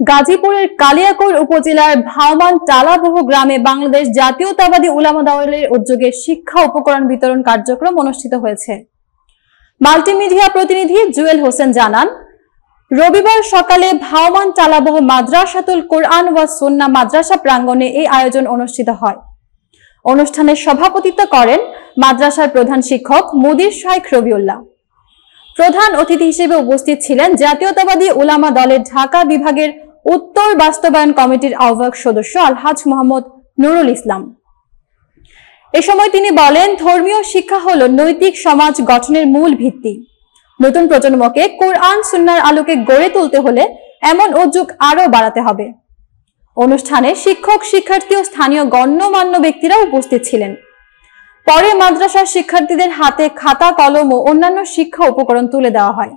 গাজীপুরের কালিয়াকৈর উপজেলার ভাওমান টালাবহ গ্রামে বাংলাদেশ জাতীয়তাবাদী উলামা দলের উদ্যোগে শিক্ষা উপকরণ বিতরণ কার্যক্রম অনুষ্ঠিত হয়েছে। মাল্টিমিডিয়া প্রতিনিধি জুয়েল হোসেন জানান, রবিবার সকালে ভাওমান টালাবহ মাদ্রাসাতুল কোরআন ওয়া সুন্নাহ মাদ্রাসা প্রাঙ্গণে এই আয়োজন অনুষ্ঠিত হয়। অনুষ্ঠানে সভাপতিত্ব করেন মাদ্রাসার প্রধান শিক্ষক মুদির শাইখ রবিউল্লাহ। প্রধান অতিথি হিসেবে উপস্থিত ছিলেন জাতীয়তাবাদী উলামা দলের ঢাকা বিভাগের উত্তর বাস্তবায়ন কমিটির আহ্বায়ক সদস্য আলহাজ মোহাম্মদ নুরুল ইসলাম। এ সময় তিনি বলেন, ধর্মীয় শিক্ষা হলো নৈতিক সমাজ গঠনের মূল ভিত্তি। নতুন প্রজন্মকে কোরআন সুন্নাহর আলোকে গড়ে তুলতে হলে এমন উদ্যোগ আরো বাড়াতে হবে। অনুষ্ঠানে শিক্ষক, শিক্ষার্থী ও স্থানীয় গণ্যমান্য ব্যক্তিরা উপস্থিত ছিলেন। পরে মাদ্রাসার শিক্ষার্থীদের হাতে খাতা, কলম ও অন্যান্য শিক্ষা উপকরণ তুলে দেওয়া হয়।